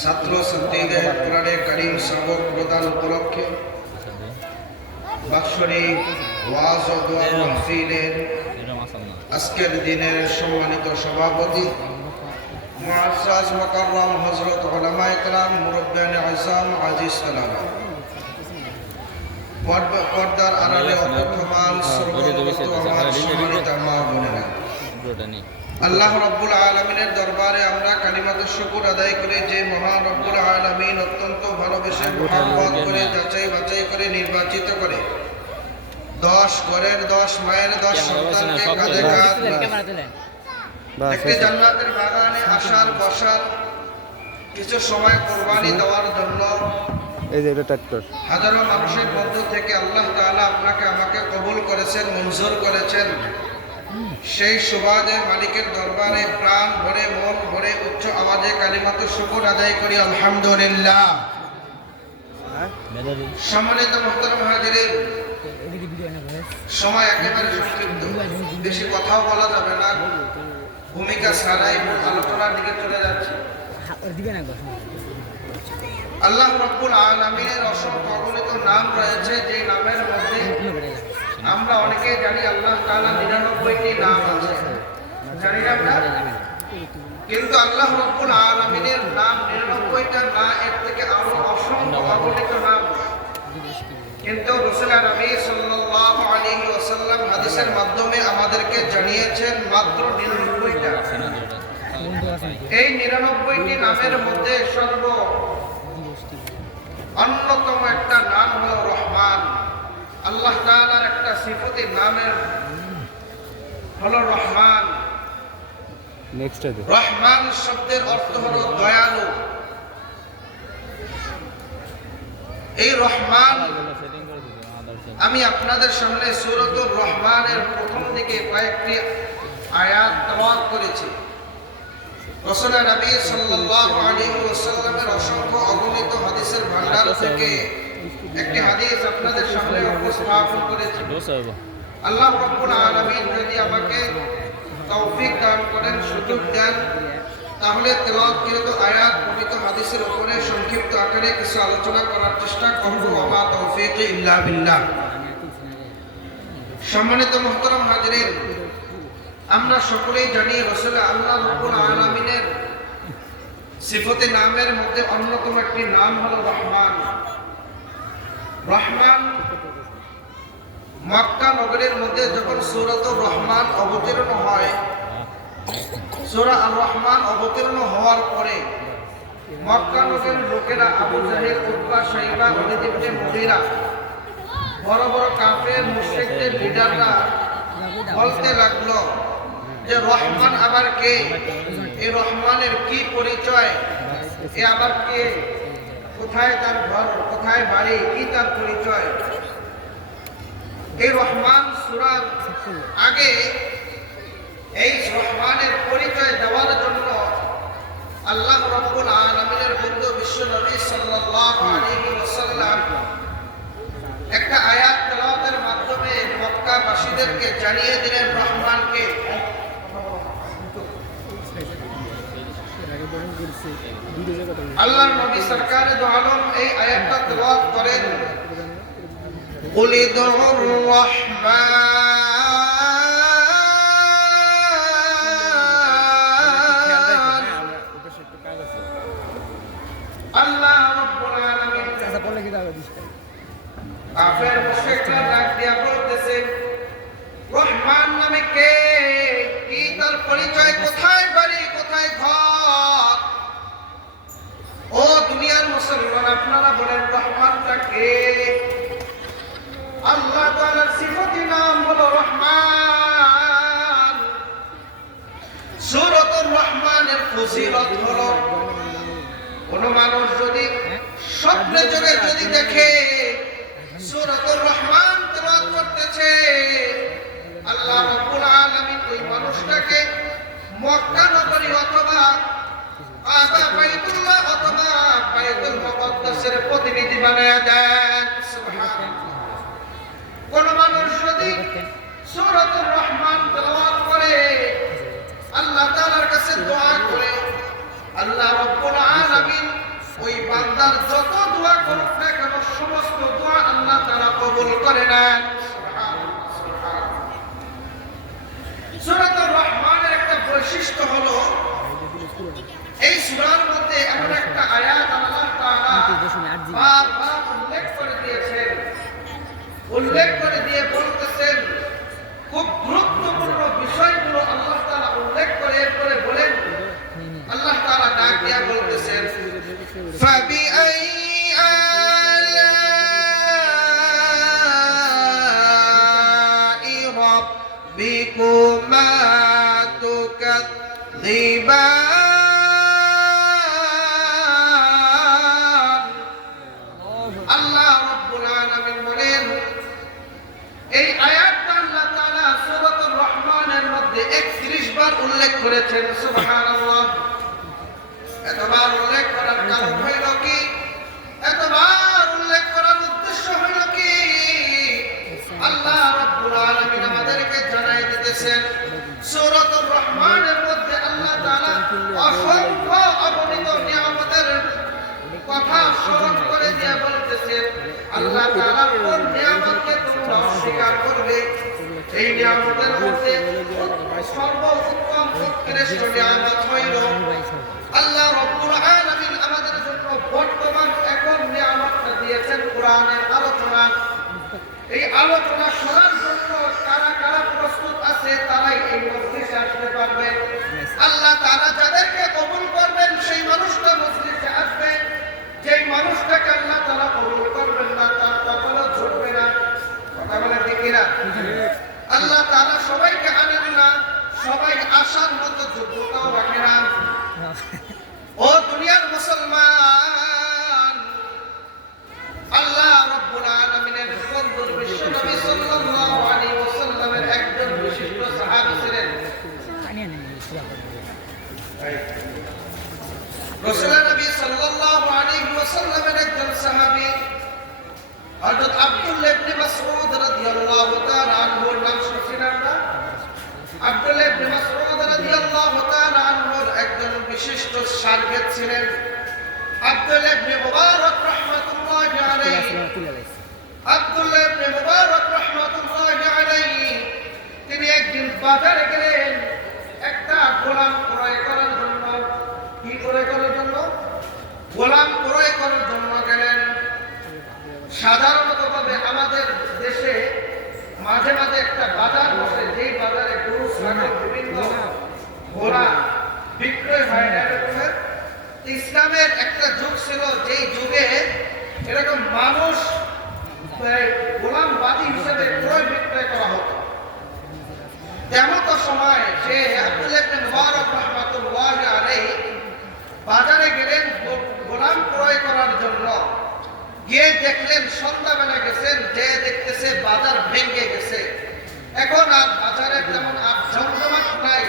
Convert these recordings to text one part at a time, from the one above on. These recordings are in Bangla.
ছাত্র ছাত্রীদের কোরআনে কারীম সবক প্রদান উপলক্ষে বাৎসরিক ওয়াজ ও দোয়া মাহফিলের আজকের দিনের সম্মানিত সভাপতি মুআজ্জাজ মুকাররম হযরত উলামায়ে কেরাম মুরব্বিয়ানে আযম আজিজ সালামা, পর্দার আড়ালে অপেক্ষমান সর্বদত আমার সম্মানিত মা বোনেরা, আল্লাহ রাব্বুল আলামিনের দরবারে আমরা কালিমাতুশ শুকর আদায় করে যে মহান রাব্বুল আলামিন অত্যন্ত ভালোবেসে মুহাব্বত করে যাচাই বাছাই করে নির্বাচিত করে 10 ঘরের 10 মায়ের 10 সন্তানকে কাঁধে কাঁধ একটি জান্নাতের বাগানে আসার বসার কিছু সময় কুরবানি দেওয়ার জন্য এই যে এটা ট্রাক্টর হাজারো মানুষের মধ্য থেকে আল্লাহ তাআলা আপনাকে আমাকে কবুল করেছেন, মঞ্জুর করেছেন। সেই সুবাদে মালিকের দরবারে প্রাণ ভরে মন ভরে উচ্চ আওয়াজে কালিমাতুশ শুকর আদায় করি আলহামদুলিল্লাহ। সম্মানিত মুহতারাম হাজিরিন, সময় একেবারে সংক্ষিপ্ত, বেশি কথাও বলা যাবে না, ভূমিকা ছাড়াই আলোচনার দিকে চলে যাচ্ছে। আল্লাহ রাব্বুল আলামিনের অসংখ্য অগণিত নাম রয়েছে, যে নামের মধ্যে আমরা অনেকে জানি আল্লাহ তাআলা 99টি নাম আছে, জানি না আমরা? কিন্তু আল্লাহ রাব্বুল আলামিনের নাম 99টা না, এর থেকে আরো অসংখ্য অগণিত নাম। কিন্তু রাসূল নবী সাল্লাল্লাহু আলাইহি ওয়াসাল্লাম হাদিসের মাধ্যমে আমাদেরকে জানিয়েছেন মাত্র 99টা। এই 99টি নামের মধ্যে অন্যতম একটা নাম হলো রহমান। আল্লাহ তাআলার একটা সিফাতে নামের হলো রহমান। রহমান শব্দের অর্থ হলো দয়ালু। এই রহমান আমি আপনাদের সামনে সূরাতুর রহমানের প্রথম দিকে কয়েকটি আয়াত তেলাওয়াত করেছি। রাসূল নবী সাল্লাল্লাহু আলাইহি ওয়াসাল্লামের অসংখ্য অগণিত হাদিসের ভান্ডার থেকে একটি হাদিস আপনাদের সামনে উপস্থাপন করেছি। আল্লাহ রাব্বুল আলামিন যদি আমাকে তৌফিক দান করেন, সুযোগ দেন, তাহলে তেলাওয়াতকৃত আয়াত পবিত্র হাদিসের উপরে সংক্ষিপ্ত আকারে কিছু আলোচনা করার চেষ্টা করব। ওয়া তৌফিক ইল্লা বিল্লাহ। সম্মানিত মুহতারাম হাজিরিন, আমরা সকলেই জানি রাসূল আল্লাহ রাব্বুল আলামিনের সিফাতে নামের মধ্যে অন্যতম একটি নাম হলো রহমান। রহমান মক্কা নগরীর মধ্যে যখন সূরাতুর রহমান অবতীর্ণ হয়, সূরা আর রহমান অবতীর্ণ হওয়ার পরে মক্কা নগরীর লোকেরা আবু জাহেল, উতবা, শাইবা, ওলীদ ইবনে মুগীরা, বড় বড় কাফের মুশরিকদের লিডাররা বলতে লাগলো যে রহমান আবার কে? এই রহমানের কি পরিচয়? এ আবার কে? কোথায় তার ঘর, কোথায় বাড়ি, কি তার পরিচয়? এই রহমান সূরার আগে এই রহমানের পরিচয় দেওয়ার জন্য আল্লাহ রাব্বুল আলামিনের বন্ধু বিশ্ব নবী সাল্লাল্লাহু আলাইহি ওয়াসাল্লাম একটা আয়াত তেলাওয়াতের মাধ্যমে মক্কাবাসীদেরকে জানিয়ে দিলেন রহমানকে। আল্লাহর নবী সরকারে দো আলম এই আয়াতটা তেলাওয়াত করেন, কুল ইদউর রহমান। আল্লাহ রাব্বুল আলামিন কাফের মুশরিকরা ডাক দিয়া বলতেছে, রহমান নামে কে? কি তার পরিচয়? কোথায় বাড়ি, কোথায় ঘর? ও দুনিয়ার মুসলমান, আপনারা বলেন রহমানটা কে? আল্লাহ তাআলার সিফাতি নাম হলো রহমান। সূরাতুর রহমানের ফজিলত হলো, কোন মানুষ যদি স্বপ্নে যোগে যদি দেখে সূরাতুর রহমান তেলাওয়াত করতেছে, আল্লাহ রাব্বুল আলামিন ওই মানুষটাকে মক্কা নগরী অথবা কাবা বাইতুল্লাহ অথবা বাইতুল মুকাদ্দাসের প্রতিনিধি বানায়া দেন। সুবহানাল্লাহ। কোন মানুষ যদি সূরাতুর রহমান তেলাওয়াত করে, আল্লাহ তাআলার কাছে দোয়া করে, আল্লাহ রাব্বুল আলামিন ওই বান্দার যত দোয়া করুক না কেন সমস্ত দোয়া আল্লাহ তাআলা কবুল করে নেন। সূরাতুর রহমানের একটা বৈশিষ্ট্য হলো এই সূরার মধ্যে এমন একটা আয়াত আল্লাহ তাআলা বারবার উল্লেখ করে দিয়েছেন, উল্লেখ করে দিয়ে বলতেছেন খুব গুরুত্বপূর্ণ বিষয়গুলো আল্লাহ তাআলা উল্লেখ করে এরপরে বলেন আল্লাহ তাআলা ডাক দিয়া বলতেছেন ফাবিআই আলাই রাব্বিকুমা তুকাযযিবান। আল্লাহ রাব্বুল আলামিন বলেন এই আয়াতটা আল্লাহ তাআলা সূরাতুর রহমানের মধ্যে 31 বার উল্লেখ করেছেন। সুবহানাল্লাহ। এতবার উল্লেখ করার কারণ হইল কি, এতবার উল্লেখ করার উদ্দেশ্য হইল কি, আল্লাহ রাব্বুল আলামিন আমাদেরকে জানাই দিতেছেন সূরাতুর রহমানের মধ্যে আল্লাহ তাআলা অসংখ্য অগণিত নিয়ামতের কথা স্মরণ করে দিয়ে বলতেছেন আল্লাহ তাআলা কোন নিয়ামতকে তোমরা অস্বীকার করবে। এই নিয়ামতের মধ্যে সর্বোত্তম উৎকৃষ্ট নিয়ামত হইল আল্লাহ রাব্বুল আলামিন আমাদের জন্য বর্তমান এখন নিয়ামতটা দিয়েছেন কোরআনের আলোচনা। এই আলোচনা শোনার জন্য কারা কারা প্রস্তুত আছে তারাই এই মজলিসে আসতে পারবে। আল্লাহ তাআলা যাদেরকে কবুল করবেন সেই মানুষটা মজলিসে আসবে, যেই মানুষটাকে আল্লাহ তাআলা কবুল করবেন না তার কপালও ঝুঁকবে না। কথা বলে ঠিক কিনা? আল্লাহ তাআলা সবাইকে আনেন না, সবাই আসার মতো যোগ্যতাও রাখে না। ও দুনিয়ার মুসলমান, আল্লাহ রাব্বুল আলামিনের বন্ধু বিশ্ব নবী সাল্লাল্লাহু আলাইহি ওয়াসাল্লামের একজন বিশিষ্ট সাহাবী ছিলেন। রাসূল নবী সাল্লাল্লাহু আলাইহি ওয়াসাল্লামের একজন সাহাবী হযরত আব্দুল্লাহ ইবনে মাসউদ রাদিয়াল্লাহু তাআলা আনহুর নাম শুনছেন আপনারা? আব্দুল্লাহ ইবনে মাসউদ রাদিয়াল্লাহু তাআলা আনহুর একজন বিশিষ্ট শাগির্দ ছিলেন আব্দুল্লাহ ইবনে মুবারক রাহমাতুল্লাহি আলাইহি। আব্দুল্লাহ ইবনে মুবারক রাহমাতুল্লাহি আলাইহি তিনি একদিন বাজারে গেলেন একটা গোলাম ক্রয় করার জন্য। কি ক্রয় করার জন্য? গোলাম ক্রয় করার জন্য গেলেন। সাধারণতভাবে আমাদের দেশে মাঝে মাঝে একটা বাজার বসে, যেই বাজারে গরু ছাগল বিভিন্ন ঘোড়া বিক্রয় হয় না। এরকমের ইসলামের একটা যুগ ছিল যেই যুগে এরকম মানুষ গোলাম বাদী হিসেবে ক্রয় বিক্রয় করা হতো। তেমন তো সময় সে আব্দুল্লাহ ইবনে মুবারক রাহমাতুল্লাহি আলাইহি বাজারে গেলেন গোলাম ক্রয় করার জন্য। গিয়ে দেখলেন সন্ধ্যাবেলা গেছেন, যে দেখতেছে বাজার ভেঙে গেছে, এখন আর বাজারে তেমন জমজমাট নাই।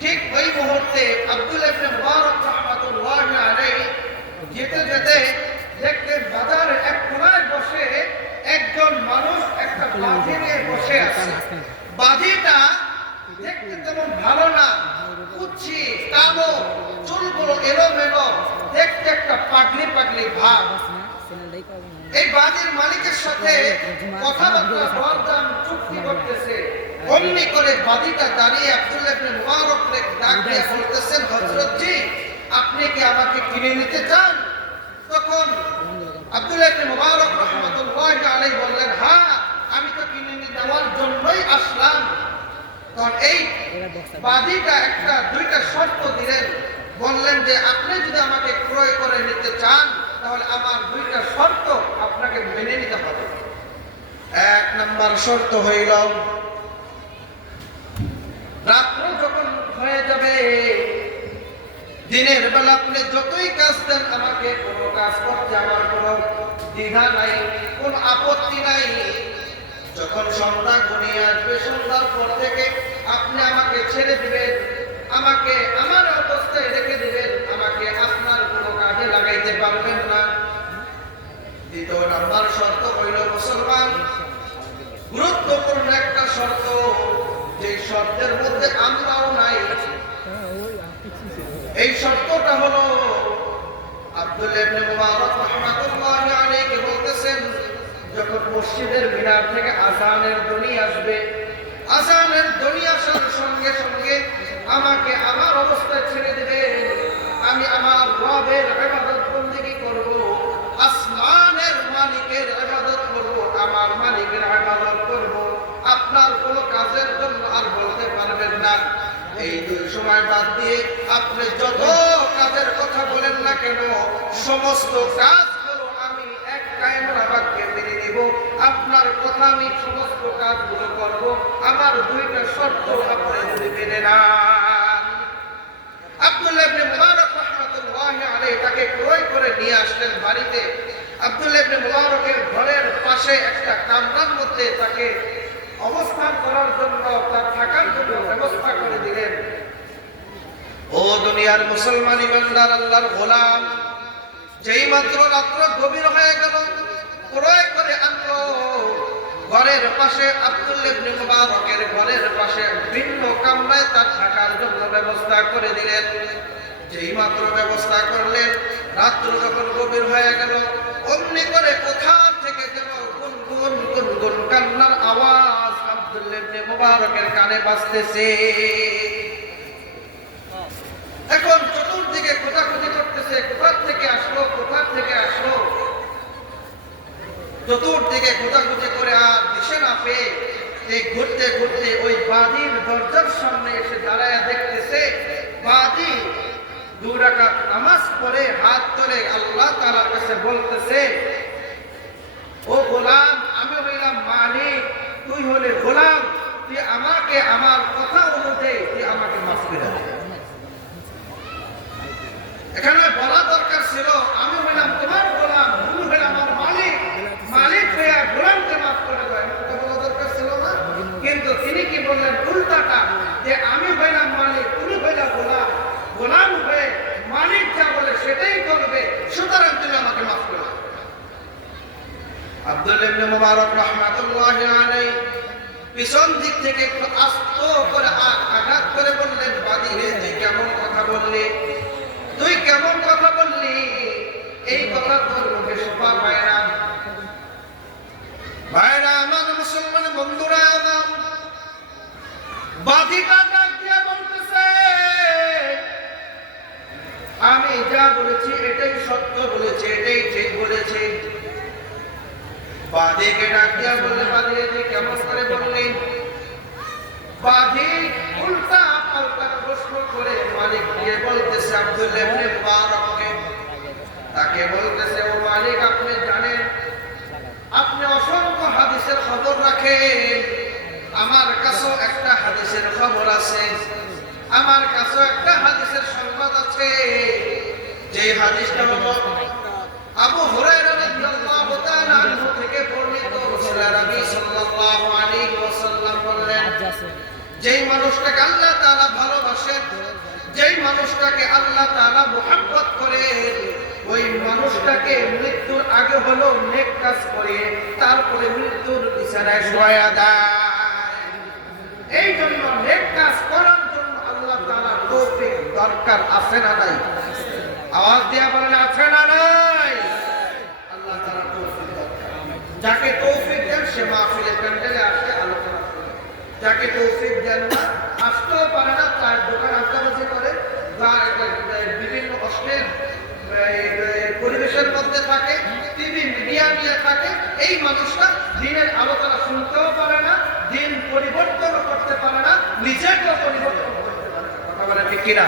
ঠিক ওই মুহূর্তে আব্দুল্লাহ ইবনে মুবারক রাহমাতুল্লাহি আলাইহি যেতে যেতে দেখলেন বাজারে এক কোনায় বসে একজন মানুষ একটা বাঁধি নিয়ে বসে আছে। বাঁধিটা দেখতে তেমন ভালো না, কুচ্ছি কালো, চুলগুলো এলোমেলো, দেখতে একটা পাগলি পাগলি ভাব। এই বাঁধির মালিকের সাথে কথাবার্তা দরদাম চুক্তি করতেছে। অমনি করে বাঁধিটা দাঁড়িয়ে আব্দুল্লাহ ইবনে মুবারককে ডাক দিয়ে বলতেছেন, হযরত জি আপনি কি আমাকে কিনে নিতে চান? তখন আব্দুল্লাহ ইবনে মুবারক রাহমাতুল্লাহি আলাইহি বললেন, হ্যাঁ আমি তো কিনে নেওয়ার জন্যই আসলাম। তখন এই বাদীটা একটা দুইটা শর্ত দিলেন, বললেন যে আপনি যদি আমাকে ক্রয় করে নিতে চান তাহলে আমার দুইটা শর্ত আপনাকে মেনে নিতে হবে। এক নাম্বার শর্ত হইল রাত্র যখন হয়ে যাবে, দিনের বেলা আপনি যতই কাজ দেন আমাকে কোনো কাজ করতে আমার কোনো দ্বিধা নাই, কোনো আপত্তি নাই। যখন সন্ধ্যা ঘনিয়ে আসবে সন্ধ্যার পর থেকে আপনি আমাকে ছেড়ে দিবেন, আমাকে আমার অবস্থায় রেখে দিবেন, আমাকে আপনার কোনো কাজে লাগাইতে পারবেন না। দ্বিতীয় নাম্বার শর্ত হইল মুসলমান, গুরুত্বপূর্ণ একটা শর্ত, যে শর্তের মধ্যে আমরাও নাই। এই শর্তটা হলো আব্দুল্লাহ ইবনে মুবারক রাহমাতুল্লাহি আলাইহি বলতেছেন, যখন মসজিদের মিনার থেকে আযানের ধ্বনি আসবে, আযানের ধ্বনি আসার সঙ্গে সঙ্গে আমাকে আমার অবস্থায় ছেড়ে দেবে, আমি আমার রবের ইবাদত বندگی করব, আসমানের মালিকের ইবাদত করব, আমার মালিকের ইবাদত করব। আপনার কোনো কাজের জন্য আর বলতে পারবেন না। এই দুই সময় বাদ দিয়ে আপনি যত কাজের কথা বলেন না কেন, সমস্ত কাজগুলো আমি এক কায়মা বাক্যে মেনে নিব। আপনার কথা আমি সমস্ত কাজগুলো করব, আমার দুইটা শর্ত আপনি যদি মেনে নেন। আব্দুল্লাহ ইবনে মুবারক রাহমাতুল্লাহি আলাইহি তাকে ক্রয় করে নিয়ে আসলেন বাড়িতে। আব্দুল্লাহ ইবনে মুবারকের ঘরের পাশে একটা কামরার মধ্যে তাকে অবস্থান করার জন্য, তার থাকার জন্য ব্যবস্থা করে দিলেন। ও দুনিয়ার মুসলমান ইমানদার আল্লাহর গোলাম, যেই মাত্র রাত্র গভীর হয়ে গেল, ক্রয় করে আনলো ঘরের পাশে, আব্দুল্লাহ ইবনে মুবারকের ঘরের পাশে ভিন্ন কামরায় তার থাকার জন্য ব্যবস্থা করে দিলেন। যেই মাত্র ব্যবস্থা করলেন, রাত্র যখন গভীর হয়ে গেল, অমনি করে কোথা থেকে যেন গুনগুন গুনগুন কান্নার আওয়াজ আব্দুল্লাহ ইবনে মুবারকের কানে বাজতেছে। এখন চতুর্দিকে খোঁজাখুঁজি করতেছে, কোথা থেকে আসলো, কোথা থেকে আসলো। চতুর্দিকে খোঁজাখুঁজি করে আর দিশে না পেয়ে এই ঘুরতে ঘুরতে ওই বাদীর দরজার সামনে এসে দাঁড়ায় দেখতেছে, বাদী দুই রাকাত নামাজ পড়ে হাত তুলে আল্লাহ তাআলার কাছে বলতেছে, ও গোলাম, আমি হইলাম মালিক, তুই হলে গোলাম, তুই আমাকে আমার কথা অনুযায়ী তুই আমাকে মাফ করে দে। এখানে বলা দরকার ছিল, আমি হইলাম তোমার গোলাম, তুমি হইলাম আমার মালিক, মালিক হইয়া গোলামকে মাফ করে দেয়, এটা বলা দরকার ছিল না। কিন্তু তিনি কি বললেন উল্টাটা, যে আমি হইলাম মালিক, তুমি হইলাম গোলাম, গোলাম হয়ে মালিক যা বলে সেটাই করবে, সুতরাং তুমি আমাকে মাফ করে দাও। আব্দুল্লাহ ইবনে মুবারক রাহমাতুল্লাহি আলাইহি পিছন দিক থেকে একটু আস্ত করে আঘাত করে বললেন, বাদী রে, তুই কেমন কথা বললি, তুই কেমন কথা বললি, এই কথা তোর মুখে শোভা পায় না। ভাইরা আমার, মুসলমান বন্ধুরা আমার, বাদীটা ডাক দিয়ে বলতেছে, আমি যা বলেছি এটাই সত্য বলেছি, এটাই ঠিক বলেছি। বাদীকে ডাক দিয়া বললে, বাদী তুই কেমন করে বললি? বাদী উল্টা পাল্টা প্রশ্ন করে মালিক দিয়ে বলতেছে আব্দুল্লাহ ইবনে মুবারককে, তাকে বলতেছে, ও মালিক, আপনি জানেন, আপনি অসংখ্য হাদিসের খবর রাখেন, আমার কাছেও একটা হাদিসের খবর আছে, আমার কাছেও একটা হাদিসের সংবাদ আছে। যে হাদিসটা হলো আবু হুরায়রা রাদিয়াল্লাহু তাআলা আনহু থেকে বর্ণিত, রাসূলুল্লাহ সাল্লাল্লাহু আলাইহি ওয়াসাল্লাম বললেন, যেই মানুষটাকে আল্লাহ তাআলা ভালোবাসেন, যেই মানুষটাকে আল্লাহ তাআলা মুহাব্বত করেন, ওই মানুষটাকে মৃত্যুর আগে হলো নেক কাজ করে তারপরে মৃত্যুর বিছানায় শোয়া দেয়। এই জন্য নেক কাজ করার জন্য আল্লাহ তাআলা তৌফিক দরকার আছে না নাই? আওয়াজ দিয়া বলেন, আছে না নাই? আল্লাহ তাআলা তৌফিক দরকার। যাকে তৌফিক দেন সে মাহফিলে প্যান্ডেলে আসে আলোচনা করে, যাকে তৌফিক দেন না, আসতেও পারে না, তার দোকান আড্ডাবাজি করে বা বিভিন্ন অশ্লীল পরিবেশের মধ্যে থাকে, টিভি মিডিয়া নিয়ে থাকে, এই মানুষটা দিনের আলোচনা শুনতেও পারে না, দিন পরিবর্তন করতে পারে না, নিজেকেও পরিবর্তন করতে পারে না। কথা বলে ঠিক কিনা?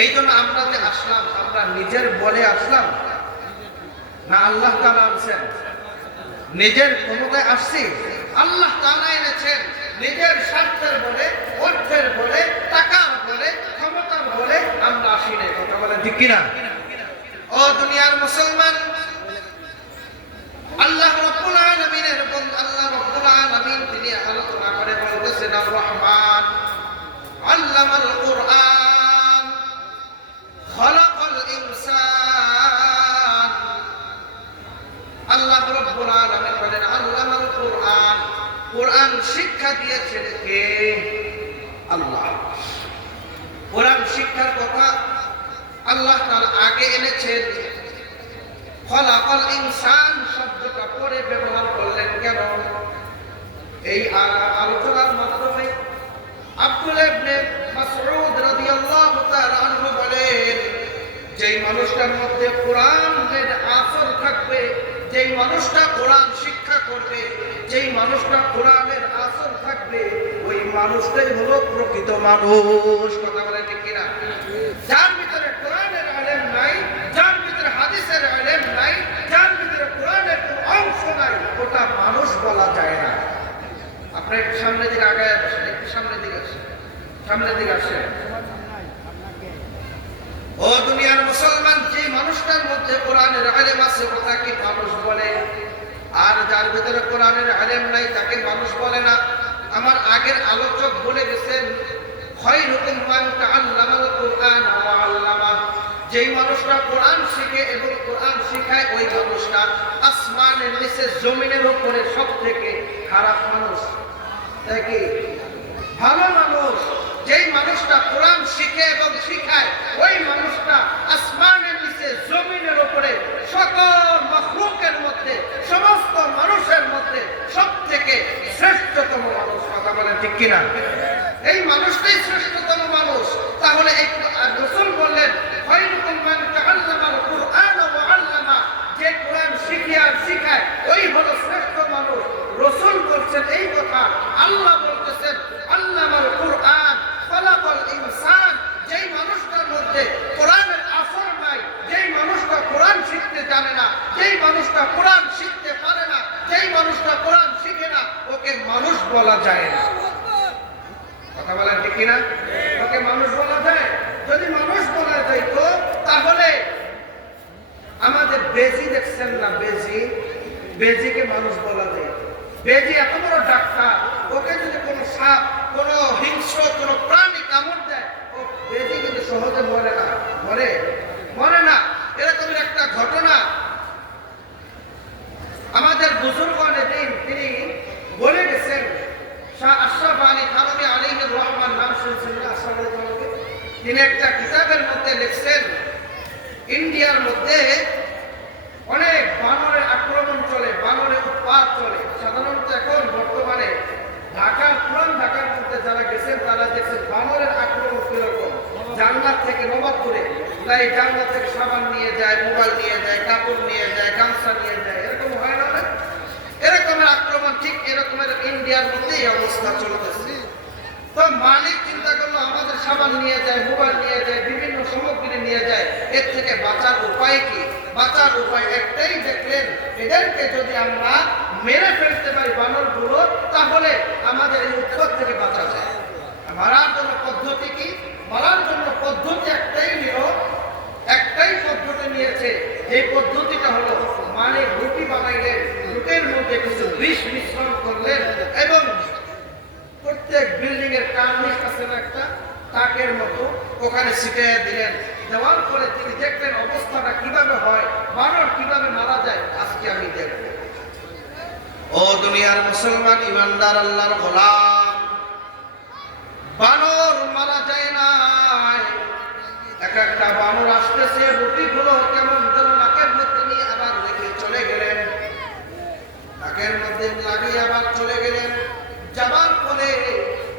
এই জন্য আমরা যে আসলাম, আমরা নিজের বলে আসলাম না আল্লাহ তাআলা আনছেন? নিজের ক্ষমতায় আসছি? আল্লাহ তাআলা এনেছেন। নিজের স্বার্থের বলে, অর্থের বলে, টাকার বলে, ক্ষমতার বলে আমরা আসি না। কথা বলে ঠিক কিনা? ও দুনিয়ার মুসলমান, আল্লাহ রাব্বুল আলামিনের আল্লাহ রাব্বুল আলামিন তিনি আলোচনা করে বলতেছেন, আর রহমান আল্লামাল কুরআন খালাকাল ইনসান। আল্লাহ রাব্বুল আলামিন বলেন, আল্লামাল কুরআন, কুরআন শিক্ষা দিয়েছেন কে? আল্লাহ। কোরআন শিক্ষার কথা আল্লাহ তাআলা আগে এনেছেন। খলাকাল ইনসান শব্দটা পরে ব্যবহার করলেন কেন? এই আলোচনার মাধ্যমে আব্দুল্লাহ ইবনে মাসউদ রাদিয়াল্লাহু তাআলা আনহু বলেন, যেই মানুষটার মধ্যে কোরআনের আসর থাকবে, যেই মানুষটা কোরআন শিক্ষা করবে, যেই মানুষটা কোরআনের আসর থাকবে, ওই মানুষটাই হলো প্রকৃত মানুষ। কথা বলে ঠিক কিনা? যার ভিতরে কোরআনের ইলম নাই, যার ভিতরে হাদিসের ইলম নাই, যার ভিতরে কোরআনের কোনো অংশ নাই, ওটা মানুষ বলা যায় না। আপনি একটু সামনের দিকে আগায় আসেন, একটু সামনের দিকে আসেন, সামনের দিকে আসেন। ও দুনিয়ার মুসলমান, যে মানুষটার মধ্যে কোরআনের ইলম আছে ওটাকে মানুষ বলে, আর যার ভিতরে কোরআনের ইলম নাই তাকে মানুষ বলে না। আমার আগের আলোচক বলে গেছেন, খায়রুকুম মান তাআল্লামাল কুরআন ওয়া আল্লামা, যেই মানুষটা কোরআন শিখে এবং কোরআন শিখায় ওই মানুষটা আসমানের নিচে জমিনের উপরে সবথেকে খারাপ মানুষ। তাই কি? ভালো মানুষ যেই মানুষটা কোরআন শিখে এবং শিখায় ওই মানুষটা আসমানের নিচে জমিনের উপরে সকল মাখলুকের মধ্যে সমস্ত মানুষের মধ্যে সবথেকে শ্রেষ্ঠতম মানুষ। কথা বলেন ঠিক কিনা? এই মানুষটাই শ্রেষ্ঠতম মানুষ। তাহলে এই রাসূল বললেন, খায়রুকুম মান তাআল্লামাল কুরআন ওয়া আল্লামা, যে কোরআন শিখে আর শিখায় ওই হলো শ্রেষ্ঠ মানুষ। রাসূল বলছেন এই কথা, আল্লাহ বলতেছেন আল্লামাল কুরআন খলাকাল ইনসান, যেই মানুষটার মধ্যে কোরআনের আসর নাই, যেই মানুষটা কোরআন শিখতে জানে না, যেই মানুষটা কোরআন শিখতে পারে না, যেই মানুষটা কোরআন শিখে না, ওকে মানুষ বলা যায় না। কথা বলেন ঠিক কিনা? ওকে মানুষ বলা যায়? যদি মানুষ বলা যাইত তাহলে আমাদের বেজি দেখছেন না, বেজিকে মানুষ বলা যায়। বেজি এত বড় ডাক্তার, ওকে যদি কোনো সাপ, কোনো হিংস্র কোনো প্রাণী কামড় দেয়, ও বেজি কিন্তু সহজে মরে না। মরে না। এরকমের একটা ঘটনা আমাদের বুজুর্গগণে দিন তিনি বলে গেছেন। শাহ আশরাফ আলী থানভী আলাইহির রহমান, নাম শুনছেন না? আশরাফ আলী থানভী, তিনি একটা কিতাবের মধ্যে লিখছেন, ইন্ডিয়ার মধ্যে অনেক বানরের আক্রমণ চলে, বানরের উৎপাত চলে। সাধারণত এখন বর্তমানে পুরান ঢাকার মধ্যে যারা গেছেন তারা দেখছেন বানরের আক্রমণ কিরকম। জান্নাত থেকে নবাবপুরে তাই জান্নাত থেকে সাবান নিয়ে যায়, মোবাইল নিয়ে যায়, কাপড় নিয়ে যায়, গামছা নিয়ে যায়, এরকম হয় না? এরকমের আক্রমণ ঠিক এরকমের ইন্ডিয়ার মধ্যে এই অবস্থা চলতেছে। তো মালিক চিন্তা করলো আমাদের সাবান নিয়ে যায়, মোবাইল নিয়ে যায়, বিভিন্ন সামগ্রী নিয়ে যায়, এর থেকে বাঁচার উপায় কি? বাঁচার উপায় একটাই দেখলেন, এদেরকে যদি আমরা মেরে ফেলতে পারি বানরগুলো, তাহলে আমাদের এই উৎপাত থেকে বাঁচা যায়। মারার জন্য পদ্ধতি কি? মারার জন্য পদ্ধতি একটাই নিল, একটাই পদ্ধতি নিয়েছে। এই পদ্ধতিটা হলো মানে রুটি বানাইলেন, রুটির মধ্যে কিছু বিষ মিশ্রণ করলেন এবং প্রত্যেক বিল্ডিং এর কার্নিশ আছে না একটা তাকের মতো, ওখানে ছিটিয়ে দিলেন। দেওয়ার পরে তিনি দেখলেন অবস্থাটা কিভাবে হয়, বানর কিভাবে মারা যায়। আজকে আমি দেখব। ও দুনিয়ার মুসলমান ইমানদার আল্লাহর গোলাম, বানর মারা যায় না। একটা বানর আসতেছে, রুটিগুলো কেমন যেন নাকের মধ্যে নিয়ে আবার রেখে চলে গেলেন, নাকের মধ্যে লাগিয়ে আবার চলে গেলেন। যাবার পরে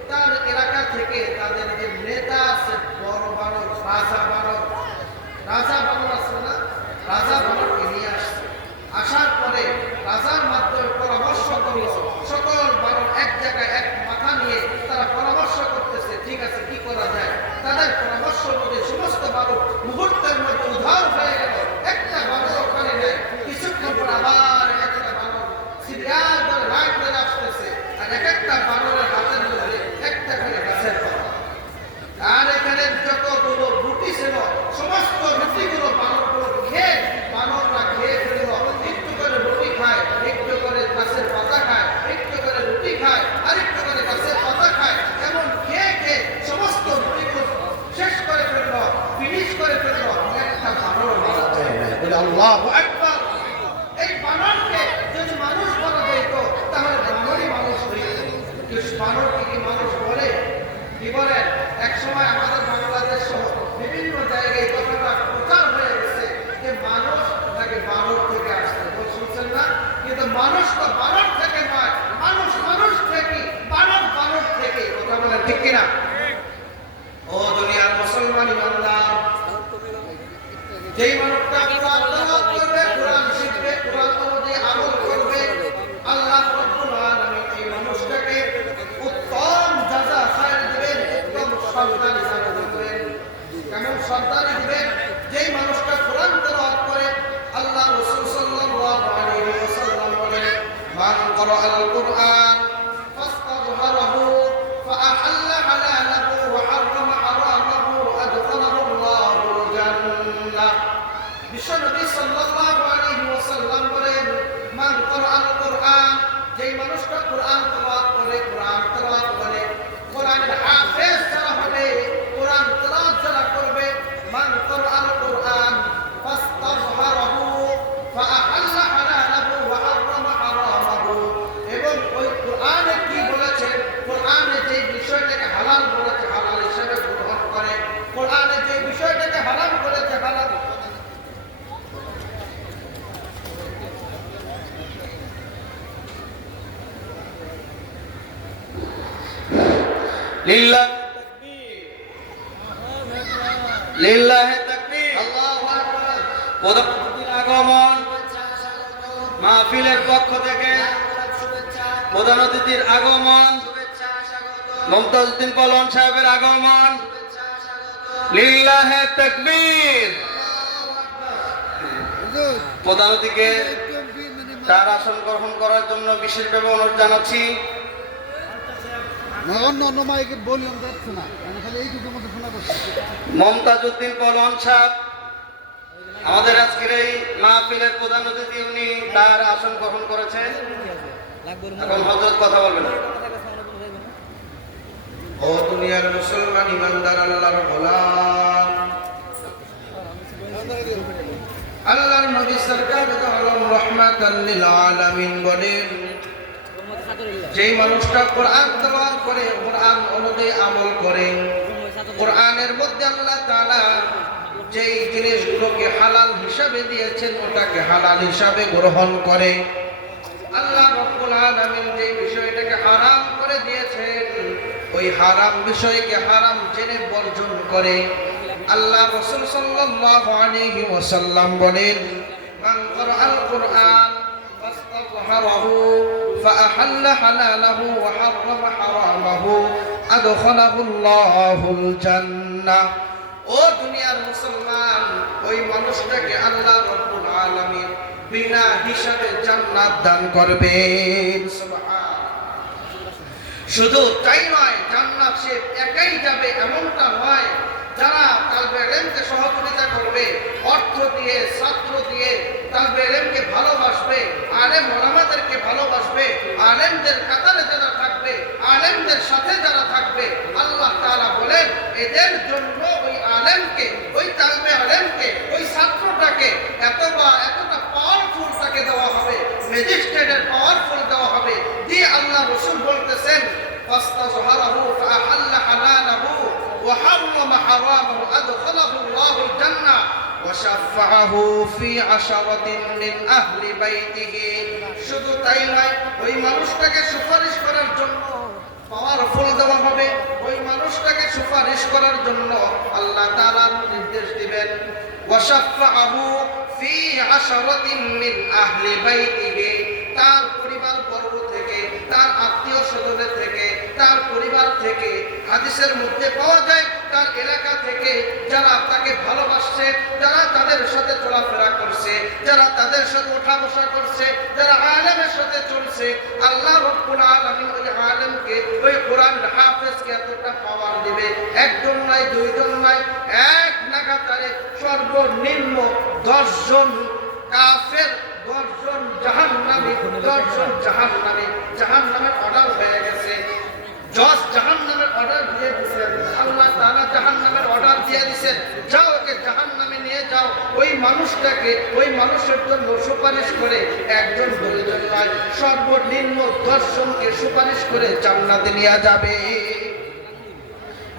তার এলাকা থেকে তাদের যে নেতা আছে, বড় বানর, রাজা বানর আছে না, রাজা বানরকে নিয়ে আসছে। আসার পরে রাজার মাধ্যমে পরামর্শ করল, সকল বানর এক জায়গায় এক মাথা নিয়ে তারা পরামর্শ করতেছে, ঠিক আছে কি করা যায়। তাদের পরামর্শ করে সমস্ত বানর মুহূর্তের মধ্যে উধাও হয়ে গেল। একটা বানর ওখানে নেই, কিছুক্ষণ পর আবার একটা বানর সিরিয়াল ধরে লাইন ধরে আসতেছে, আর একটা বানরের হাতের মধ্যে একটা করে গাছের পাতা। আর এখানে যতগুলো রুটি ছিল সমস্ত রুটিগুলো বানরগুলো বানররা খেয়ে ফেলল। একটু করে রুটি খায়, একটু করে গাছের পাতা খায়, একটু করে রুটি খায়, আর একটু করে গাছের পাতা খায়। এমন খেয়ে সমস্ত রুটিগুলো শেষ করে ফেলল, ফিনিশ করে ফেলল। একটা বানর মারা যায় না। বলে আল্লাহু আকবার। এই বানরকে যদি মানুষ বলা যেত তাহলে বানরই মানুষ হইত। বানরকে কি মানুষ বলে? কি বলেন? এক সময় আমাদের বাংলাদেশ সহ বিভিন্ন জায়গায় কথাটা প্রচার যেই মানুষটা কোরআন তেলাওয়াত করবে, কোরআন শিখবে, কোরআন অনুযায়ী আমল করবে, আল্লাহ রাব্বুল আলামিন এই মানুষটাকে উত্তম জাযা খায়র দিবেন, উত্তম সন্তান হিসেবে দিবেন। কেমন সন্তান দিবেন? যেই মানুষটা কোরআন তেলাওয়াত করে, আল্লাহ রাসূল সাল্লাল্লাহু আলাইহি ওয়াসাল্লাম বলেন, মান ক্বারাআল কুরআন ফাস্তাযহারাহু ফাআহাল্লা হালালাহু ওয়া হাররামা হারামাহু আদখালাহু আল্লাহুল জান্নাহ। বিশ্বনবী সাল্লাল্লাহু আলাইহি ওয়াসাল্লাম বলেন, মান ক্বারাআল কুরআন, যেই মানুষটা কোরআন তেলাওয়াত করে, কোরআনের হাফেজ যারা হবে, কোরআন তেলাওয়াত যারা করবে, মান ক্বারাআল কুরআন ফাস্তাযহারাহু ফাআহাল্লা হালালাহু ওয়া হাররামা হারামাহু, এবং ওই কোরআনে কি বলেছে, কোরআনে যে বিষয়টাকে হালাল বলেছে হালাল হিসেবে গ্রহণ করে, কোরআনে যে বিষয়টাকে হারাম বলেছে হারাম। লিল্লাহে তাকবীর। আল্লাহু আকবার। প্রধানমন্ত্রীর আগমন, মাহফিলের পক্ষ থেকে প্রধান অতিথির আগমন, মমতাজ উদ্দিন পলন সাহেবের আগমন। লিল্লাহে তাকবীর। প্রধান অতিথিকে তার আসন গ্রহণ করার জন্য বিশেষভাবে অনুরোধ জানাচ্ছি। অন্য অন্য মাইকে ভলিউম যাচ্ছে না, মানে খালি এইটুকুর মধ্যে শোনা যাচ্ছে। মমতাজ উদ্দিন পলন সাহেব আমাদের আজকের এই মাহফিলের প্রধান অতিথি, উনি তার আসন গ্রহণ করেছেন। এখন হযরত কথা বলবেন। ও দুনিয়ার মুসলমান ইমানদার আল্লাহর গোলাম, আল্লাহর নবী সরকার দু আলম রাহমাতাল লিল আলামিন বলেন, যেই মানুষটা কোরআন তেলাওয়াত করে, কোরআন অনুযায়ী আমল করে, কোরআনের মধ্যে আল্লাহ তাআলা যেই জিনিসগুলোকে হালাল হিসাবে দিয়েছেন ওটাকে হালাল হিসাবে গ্রহণ করে, আল্লাহ রাব্বুল আলামিন যে বিষয়টাকে হারাম করে দিয়েছেন ওই হারাম বিষয়কে হারাম জেনে বর্জন করে। আল্লাহ রাসূল সাল্লাল্লাহু আলাইহি ওয়াসাল্লাম বলেন, মান ক্বারাআল কুরআন ফাস্তাযহারাহু ফাআহাল্লা হালালাহু ওয়া হাররামা হারামাহু আদখালাহু আল্লাহুল জান্নাহ। ও দুনিয়ার মুসলমান, ওই মানুষটাকে আল্লাহ রাব্বুল আলামিন বিনা হিসাবে জান্নাত দান করবেন। সুবহান। শুধু তাই নয়, জান্নাত সে একাই যাবে এমনটা নয়, যারা তালবে ইলমকে সহযোগিতা করবে, অর্থ দিয়ে, ছাত্র দিয়ে তালবে ইলমকে ভালোবাসবে, আলেম ওলামাদেরকে ভালোবাসবে, আলেমদের কাতারে যারা থাকবে, আলেমদের সাথে যারা থাকবে, আল্লাহ তাআলা বলেন এদের জন্য ওই আলেমকে, ওই তালবে ইলমকে, ওই ছাত্রটাকে এতটা পাওয়ারফুল তাকে দেওয়া হবে, ম্যাজিস্ট্রেটের পাওয়ারফুল দেওয়া হবে। দিয়ে আল্লাহ রাসূল বলতেছেন, ফাস্তাযহারাহু ফাআহাল্লা হালালাহু ওয়া হাররামা হারামাহু আদখালাহু আল্লাহুল জান্নাহ ওয়া শাফাআহু ফি আশারাতিন মিন আহলি বাইতিহি। শুধু তাই নয়, ওই মানুষটাকে সুপারিশ করার জন্য পাওয়ারফুল দেওয়া হবে, ওই মানুষটাকে সুপারিশ করার জন্য আল্লাহ তাআলা নির্দেশ দিবেন, ওয়া শাফাআহু ফি আশারাতিন মিন আহলি বাইতিহি। তার পরিবার বর্গ থেকে, তার আত্মীয় স্বজনের থেকে, তার পরিবার থেকে, হাদিসের মধ্যে পাওয়া যায় তার এলাকা থেকে যারা তাকে ভালোবাসছে, যারা তাদের সাথে চলাফেরা করছে, যারা তাদের সাথে ওঠা বসা করছে, যারা আলেমের সাথে চলছে, আল্লাহ রাব্বুল আলামিন ওই আলেমকে, ওই কোরআনের হাফেজকে এতটা পাওয়ার দিবে, একজন নয়, দুইজন নয়, এক নাগাতারে সর্বনিম্ন 10 জন কাফের, 10 জন জাহান্নামী, 10 জন জাহান্নামী, জাহান্নামের অর্ডার হয়ে গেছে। জাহান্নামের অর্ডার দিয়ে দিয়েছেন আল্লাহ তাআলা, জাহান্নামের অর্ডার দিয়ে দিয়েছেন, যাও ওকে জাহান্নামে নিয়ে যাও। ওই মানুষটাকে, ওই মানুষের জন্য সুপারিশ করে একজন দুইজন নয়, সর্বনিম্ন 10 জনকে সুপারিশ করে জান্নাতে নিয়ে যাবে।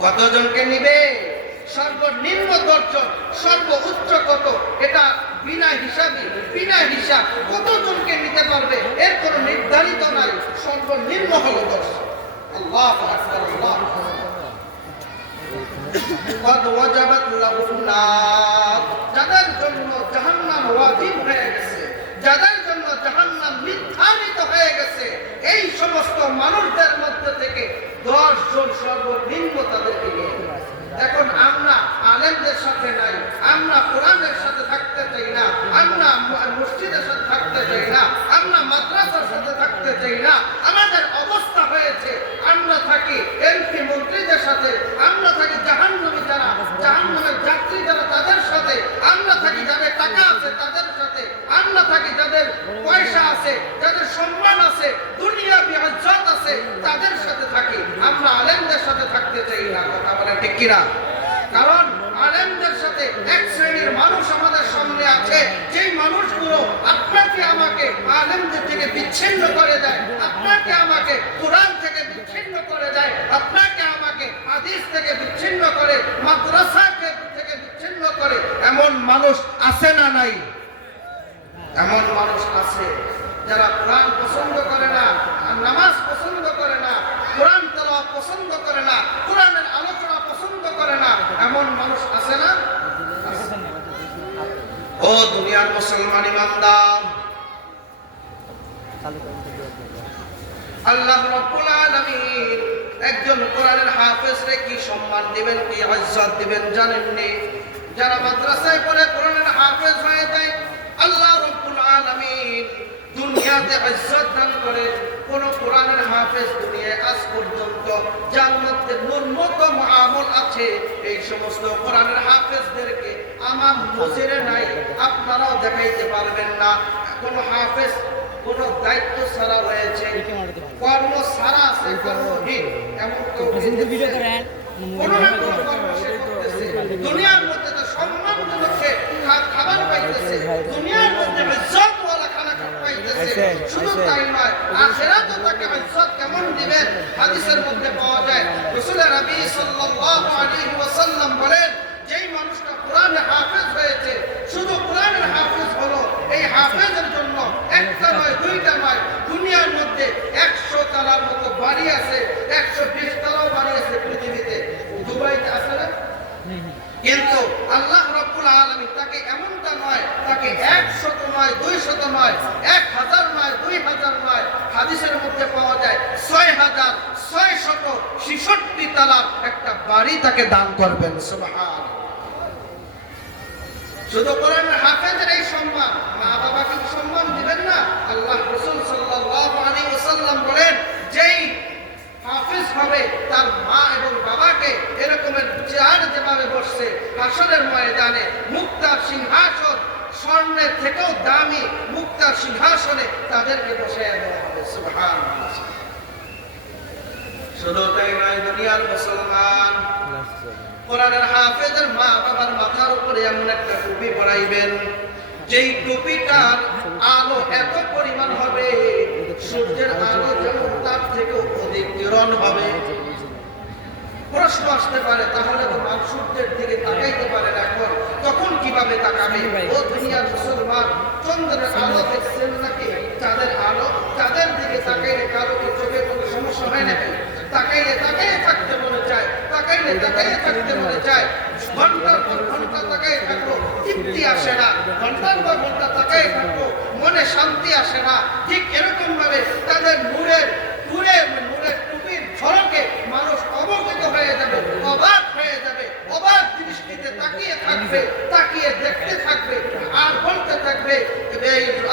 কতজনকে নিবে? সর্বনিম্ন 10 জন, সর্বোচ্চ কত? এটা বিনা হিসাবে, বিনা হিসাব কতজনকে নিতে পারবে এর কোনো নির্ধারিত নাই, সর্বনিম্ন হলো 10। আল্লাহু আকবার, আল্লাহু আকবার। قد وجبت لهم النار, যাদের জন্য এই সমস্ত মানুষদের মধ্যে থেকে 10 জন সর্বনিম্ন তাদেরকে নিয়ে। এখন আমরা আলেমদের সাথে নাই, আমরা কোরআনের সাথে থাকতে চাই না, আমরা মসজিদের সাথে থাকতে চাই না, আমরা মাদ্রাসার সাথে থাকতে চাই না। আমাদের অবস্থা হয়েছে আমরা থাকি এমপি মন্ত্রীদের সাথে, আমরা থাকি জাহান্নামী যারা, জাহান্নামের যাত্রী যারা তাদের সাথে, আমরা থাকি যাদের টাকা আছে তাদের সাথে, আমরা থাকি যাদের পয়সা আছে, যাদের সম্মান আছে, দুনিয়াবি ইজ্জত আছে তাদের সাথে থাকি। আমরা আলেমদের সাথে থাকতে চাই না। কথা বলে ঠিক কিনা? কারণ আলেমদের সাথে এক শ্রেণীর মানুষ আমাদের সামনে আছে, যেই মানুষগুলো আপনাকে আমাকে আলেমদের থেকে বিচ্ছিন্ন করে দেয়, আপনাকে আমাকে কোরআন থেকে বিচ্ছিন্ন করে দেয়, আপনাকে আমাকে হাদিস থেকে বিচ্ছিন্ন করে, মাদ্রাসা থেকে বিচ্ছিন্ন করে। এমন মানুষ আছে না নাই? এমন মানুষ আছে যারা কোরআন পছন্দ করে না, নামাজ পছন্দ করে না, কোরআন তেলাওয়াত পছন্দ করে না, কোরআনের আলোচনা পছন্দ করে না। এমন মানুষ আছে না? ও দুনিয়ার মুসলমান ইমানদার, আল্লাহ রাব্বুল আলামিন একজন কোরআনের হাফেজরে কি সম্মান দিবেন, কি ইজ্জত দিবেন জানেননি? যারা মাদ্রাসায় পড়ে কোরআনের হাফেজ হয়ে যায়, আল্লাহ রাব্বুল আলামিন দুনিয়াতে ইজ্জত দান করে। কোন কোরআনের হাফেজ দুনিয়ায় আজ পর্যন্ত যার মধ্যে ন্যূনতম আমল আছে, এই সমস্ত কোরআনের হাফেজদেরকে আমার নজরে নাই, আপনারাও দেখাইতে পারবেন না। কোন হাফেজ কোন দায়িত্ব ছাড়া রয়েছে, কর্ম ছাড়া আছে, কর্মহীন এমন কেউ কোনো না কোনো কর্ম সে করতেছে। দুনিয়ার মধ্যে তো সম্মানজনক সে খাবার পাইতেছে, দুনিয়ার মধ্যে ইজ্জতওয়ালা খানা পাইতেছে। শুধু তাই নয়, আখিরাতে তাকে ইজ্জত কেমন দিবেন হাদিসের মধ্যে পাওয়া যায়। রাসূল নবী সাল্লাল্লাহু আলাইহি ওয়াসাল্লাম বলেন, যেই মানুষটা কোরআনের হাফেজ হয়েছে, শুধু কোরআনের হাফেজ হলো, এই হাফেজের জন্য একটা নয়, দুইটা নয়, দুনিয়ার মধ্যে 100 তলার মতো বাড়ি আছে, 120 তলাও বাড়ি আছে পৃথিবীতে। দুবাইতে আছে না? কিন্তু আল্লাহ রাব্বুল আলামিন তাকে এমনটা নয়, তাকে 100 নয়, 200 নয়, 1000 নয়, 2000 নয়, হাদিসের মধ্যে পাওয়া যায় 6666 তলার একটা বাড়ি তাকে দান করবেন। সুবহানাল্লাহ। শুধু কোরআনের হাফেজের এই সম্মান, মা বাবাকে সম্মান দিবেন না? আল্লাহ রাসূল সাল্লাল্লাহু আলাইহি ওয়াসাল্লাম বলেন, যেই হাফেজ হবে তার মা এবং বাবাকে এরকমের চেয়ার যেভাবে বসছে হাসরের ময়দানে, মুক্তার সিংহাসন, স্বর্ণের থেকেও দামি মুক্তার সিংহাসনে তাদেরকে বসাইয়া দেওয়া হবে। সুবহানাল্লাহ। শুধু তাই নয়, দুনিয়ার মুসলমান, কোরআনের হাফেজের মা বাবার মাথার উপরে এমন একটা টুপি পরাইবেন, যেই টুপিটার আলো এত পরিমাণ হবে, সূর্যের আলো যেমন তার থেকে অধিক কিরণ হবে। প্রশ্ন আসতে পারে, তাহলে তো মানুষ সূর্যের দিকে তাকাইতে পারে না, এখন তখন কিভাবে তাকাবে? ও দুনিয়ার মুসলমান, চন্দ্রের আলো দেখছেন নাকি? চাঁদের আলো, চাঁদের দিকে তাকাইলে কারো কি চোখে কোনো সমস্যা হয় নাকি? তাকাইলে তাকাইয়ে থাকতে মনে চায়, তাকাইলে তাকাইয়ে থাকতে মনে চায়। ঘন্টার পর ঘন্টা তাকাইয়ে থাকবো, তৃপ্তি আসে না। ঘন্টার পর ঘন্টা তাকাইয়ে থাকবো, মনে শান্তি আসে না। ঠিক এরকম ভাবে তাদের নূরের টুপির ঝলকে মানুষ অবগত হয়ে যাবে, অবাক হয়ে যাবে, অবাক দৃষ্টিতে তাকিয়ে থাকবে, তাকিয়ে দেখতে থাকবে, আর বলতে থাকবে,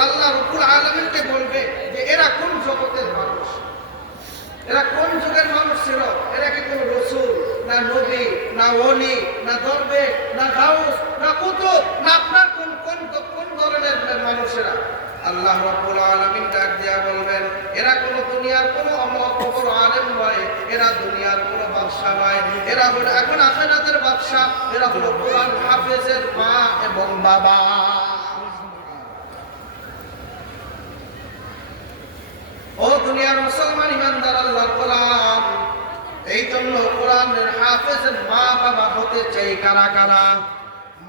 আল্লাহ রাব্বুল আলামিনকে বলবে যে এরা কোন জগতের মানুষ, এরা কোন যুগের মানুষ ছিল? এরা কি কোন রাসূল, না নবী, না ওলি, না দরবেশ, না গাউস, না কুতুব, না আপনার কোন কোন কোন ধরনের মানুষেরা? আল্লাহ রাব্বুল আলামিন ডাক দিয়া বলবেন, এরা কোন দুনিয়ার কোন অমর আলেম নয়, এরা দুনিয়ার কোন বাদশা নয়, এরা হলো এখন আখিরাতের বাদশা, এরা হলো কোরআন হাফেজের মা এবং বাবা। ও দুনিয়ার মুসলমান ইমানদার আল্লাহর গোলাম, এই জন্য কোরআনের হাফেজের মা বাবা হতে চাই কারা কারা?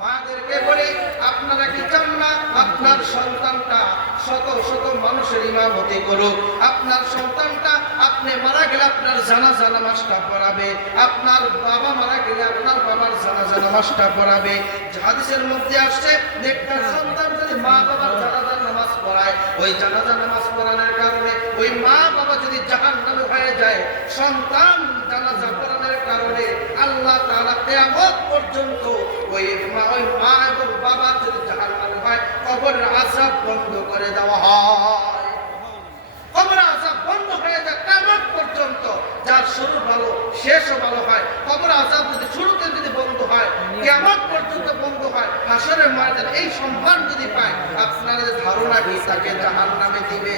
মাদেরকে বলি, আপনারা কি চান না আপনার সন্তানটা শত শত মানুষের ইমামতি করুক? আপনার সন্তানটা আপনি মারা গেলে আপনার জানাজা নামাজটা পড়াবে, আপনার বাবা মারা গেলে আপনার বাবার জানাজা নামাজটা পড়াবে। হাদিসের মধ্যে আসছে, নেককার সন্তান যদি মা বাবার জানাজার নামাজ পড়ায়, ওই জানাজা নামাজ পড়ানোর কারণে ওই মা বাবা যদি জাহান্নামে হয়ে যায়, সন্তান জানাজা পড়ানোর কারণে আল্লাহ তাআলা কিয়ামত পর্যন্ত ওই মা এবং বাবা যদি জাহান্নামে হয়, কবরের আযাব বন্ধ করে দেওয়া হয়। কবরের আযাব বন্ধ হয়ে যায় কিয়ামত পর্যন্ত। যার শুরু ভালো শেষও ভালো হয়। কবরের আযাব যদি শুরুতে যদি বন্ধ হয়, কিয়ামত পর্যন্ত বন্ধ হয়, হাসরের ময়দানে এই সম্মান যদি পায়, আপনাদের ধারণা কি তাকে জাহান্নামে দিবে?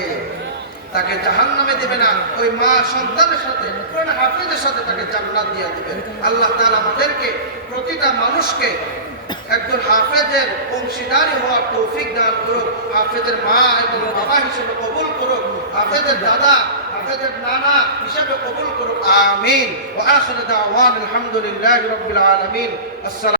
তাকে জাহান্নামে দিবে না, ওই মা সন্তানের সাথে কোন হাফেজের সাথে তাকে জান্নাত দিয়ে দিবেন। আল্লাহ তাআলা আমাদেরকে প্রতিটা মানুষকে একজন হাফেজের অংশীদারি হওয়ার তৌফিক দান করুক। হাফেজের মা এবং বাবা হিসেবে কবুল করুক, হাফেজের দাদা হাফেজের নানা হিসেবে কবুল করুক। আমিন। ওয়া আখিরু দাওয়ানা আলহামদুলিল্লাহি রাব্বিল আলামিন। আসসালামু